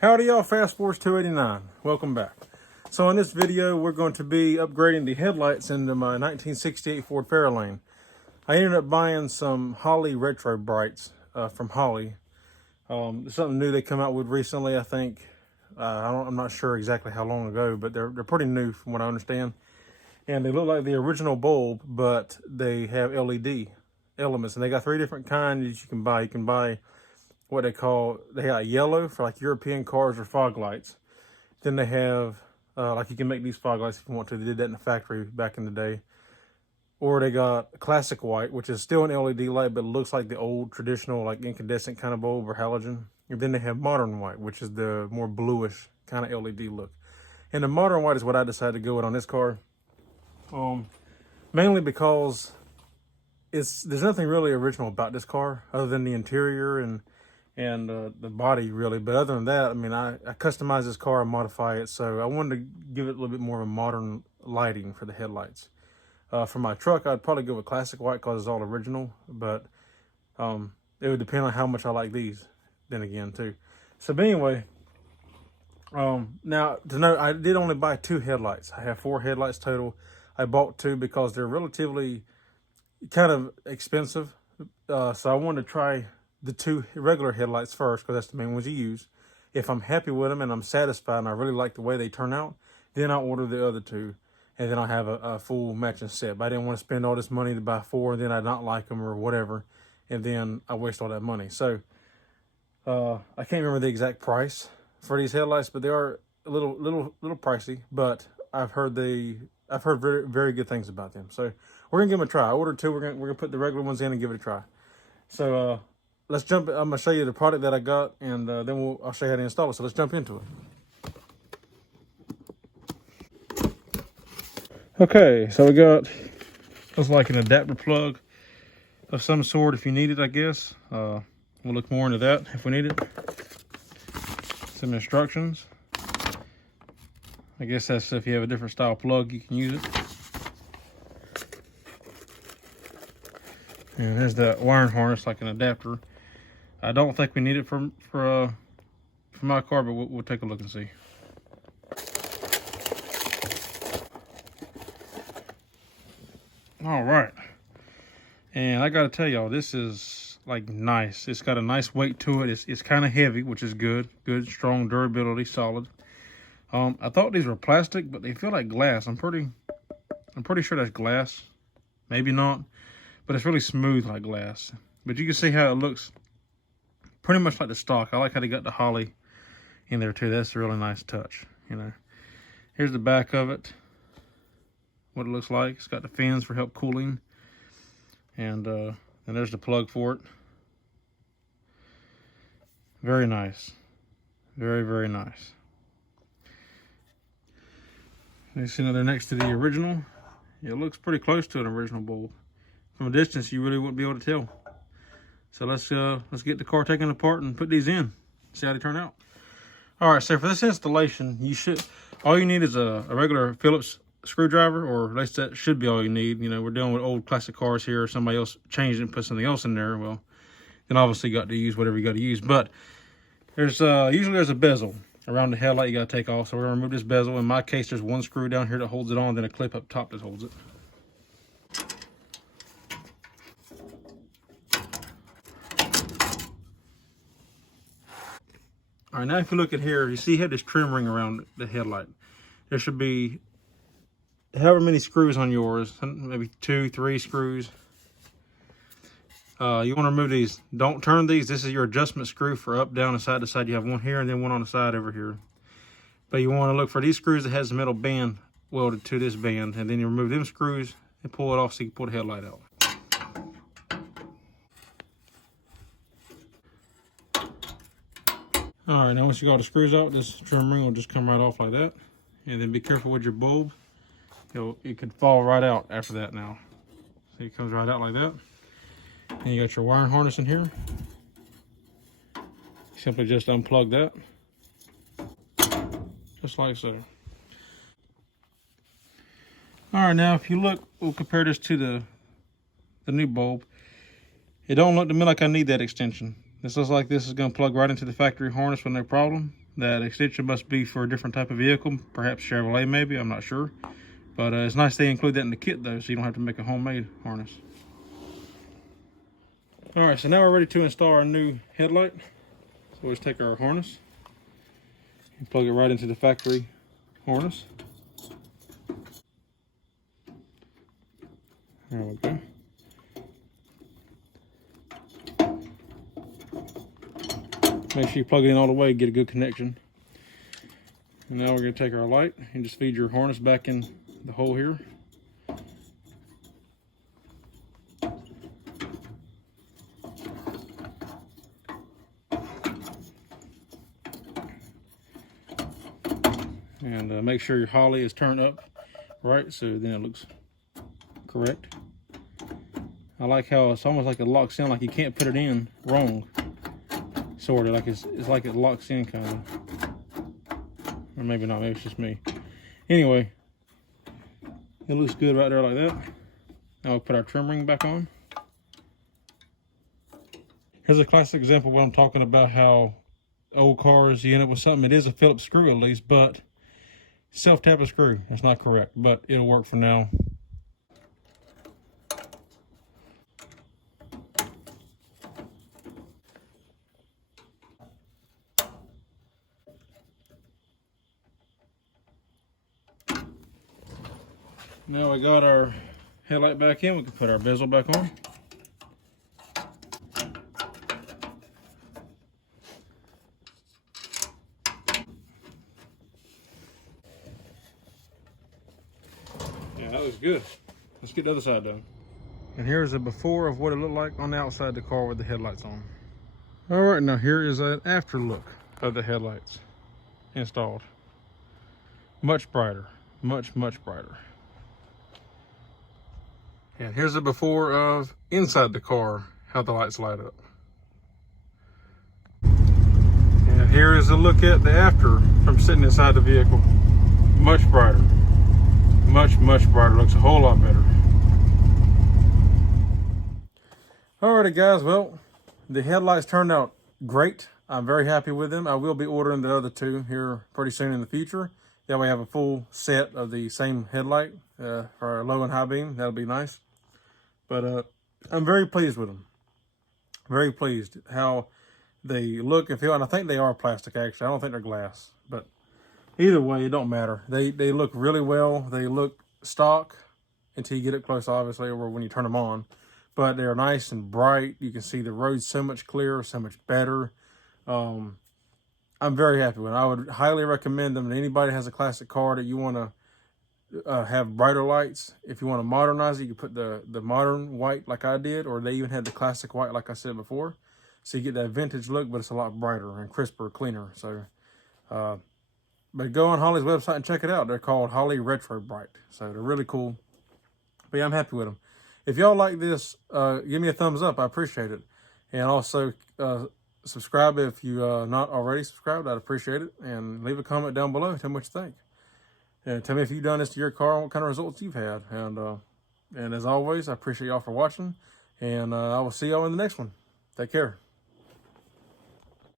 Howdy y'all, Fast Force 289. Welcome back. So in this video, we're going to be upgrading the headlights into my 1968 Ford Fairlane. I ended up buying some Holley retrobrights from Holley. It's something new they come out with recently, I think. I'm not sure exactly how long ago, but they're pretty new from what I understand. And they look like the original bulb, but they have LED elements. And they got three different kinds that you can buy. You can buy what they got yellow for like European cars or fog lights. Then they have, like you can make these fog lights if you want to. They did that in the factory back in the day. Or they got classic white, which is still an LED light, but it looks like the old traditional like incandescent kind of bulb or halogen. And then they have modern white, which is the more bluish kind of LED look. And the modern white is what I decided to go with on this car. Mainly because there's nothing really original about this car other than the interior and the body really. But other than that, I mean, I customized this car and modify it. So I wanted to give it a little bit more of a modern lighting for the headlights. For my truck, I'd probably go with classic white because it's all original, but it would depend on how much I like these then again too. So but anyway, now to note, I did only buy two headlights. I have four headlights total. I bought two because they're relatively kind of expensive. So I wanted to try the two regular headlights first because that's the main ones you use. If I'm happy with them and I'm satisfied and I really like the way they turn out, then I'll order the other two. And then I'll have a full matching set. But I didn't want to spend all this money to buy four and then I not like them or whatever. And then I waste all that money. So I can't remember the exact price for these headlights, but they are a little pricey. But I've heard very, very good things about them. So we're gonna give them a try. I ordered two. We're gonna put the regular ones in and give it a try. So let's jump. I'm gonna show you the product that I got, and then I'll show you how to install it. So let's jump into it. Okay, so we got, looks like an adapter plug of some sort if you need it, I guess. We'll look more into that if we need it. Some instructions. I guess that's if you have a different style plug, you can use it. And there's the wiring harness, like an adapter. I don't think we need it for my car, but we'll take a look and see. All right, and I gotta tell y'all, this is like nice. It's got a nice weight to it. It's kind of heavy, which is good, strong durability, solid. I thought these were plastic, but they feel like glass. I'm pretty sure that's glass, maybe not, but it's really smooth like glass. But you can see how it looks pretty much like the stock. I like how they got the Holley in there too. That's a really nice touch, you know. Here's the back of it. What it looks like. It's got the fins for help cooling, and there's the plug for it. Very nice, very, very nice. You see another next to the original. It looks pretty close to an original bulb. From a distance, you really wouldn't be able to tell. So let's get the car taken apart and put these in. See how they turn out. All right, so for this installation, all you need is a regular Phillips screwdriver, or at least that should be all you need. You know, we're dealing with old classic cars here, or somebody else changed it and put something else in there. Well, then obviously you got to use whatever you got to use. But there's usually there's a bezel around the headlight you got to take off. So we're gonna remove this bezel. In my case, there's one screw down here that holds it on, then a clip up top that holds it. All right, now if you look at here, you see you have this trim ring around the headlight. There should be however many screws on yours, maybe 2, 3 screws. You want to remove these. Don't turn these. This is your adjustment screw for up, down, and side to side. You have one here and then one on the side over here. But you want to look for these screws that has a metal band welded to this band, and then you remove them screws and pull it off so you can pull the headlight out. All right, now once you got the screws out, this trim ring will just come right off like that. And then be careful with your bulb. It could fall right out after that now. See, it comes right out like that. And you got your wiring harness in here. Simply just unplug that. Just like so. All right, now if you look, we'll compare this to the new bulb. It don't look to me like I need that extension. This looks like this is gonna plug right into the factory harness with no problem. That extension must be for a different type of vehicle, perhaps Chevrolet maybe, I'm not sure. But it's nice they include that in the kit though, so you don't have to make a homemade harness. All right, so now we're ready to install our new headlight. So we'll just take our harness and plug it right into the factory harness. There we go. Make sure you plug it in all the way, get a good connection. And now we're going to take our light and just feed your harness back in the hole here. And make sure your Holley is turned up right, so then it looks correct. I like how it's almost like it locks in, like you can't put it in wrong. Sort of, like it's like it locks in kind of. Or maybe not, maybe it's just me. Anyway, it looks good right there like that. Now we'll put our trim ring back on. Here's a classic example of what I'm talking about, how old cars, you end up with something, it is a Phillips screw at least, but self-tapping screw, that's not correct, but it'll work for now. Now we got our headlight back in, we can put our bezel back on. Yeah, that looks good. Let's get the other side done. And here's a before of what it looked like on the outside of the car with the headlights on. All right, now here is an after look of the headlights installed. Much brighter, much brighter. And here's a before of inside the car, how the lights light up. And here is a look at the after from sitting inside the vehicle. Much brighter, much brighter, looks a whole lot better. Alrighty guys, well, the headlights turned out great. I'm very happy with them. I will be ordering the other two here pretty soon in the future. That way I have a full set of the same headlight for low and high beam. That'll be nice. But I'm very pleased with them. Very pleased how they look and feel. And I think they are plastic, actually. I don't think they're glass. But either way, it don't matter. They look really well. They look stock until you get it close, obviously, or when you turn them on. But they're nice and bright. You can see the road so much clearer, so much better. I'm very happy with them. I would highly recommend them to anybody that has a classic car that you want to have brighter lights. If you want to modernize it, you can put the modern white like I did, or they even had the classic white like I said before. So you get that vintage look, but it's a lot brighter and crisper, cleaner. So, but go on Holley's website and check it out. They're called Holley retrobright. So they're really cool. But yeah, I'm happy with them. If y'all like this, give me a thumbs up. I appreciate it. And also subscribe if you not already subscribed. I'd appreciate it. And leave a comment down below. Tell me what you think. And tell me if you've done this to your car and what kind of results you've had. And as always, I appreciate y'all for watching. And I will see y'all in the next one. Take care.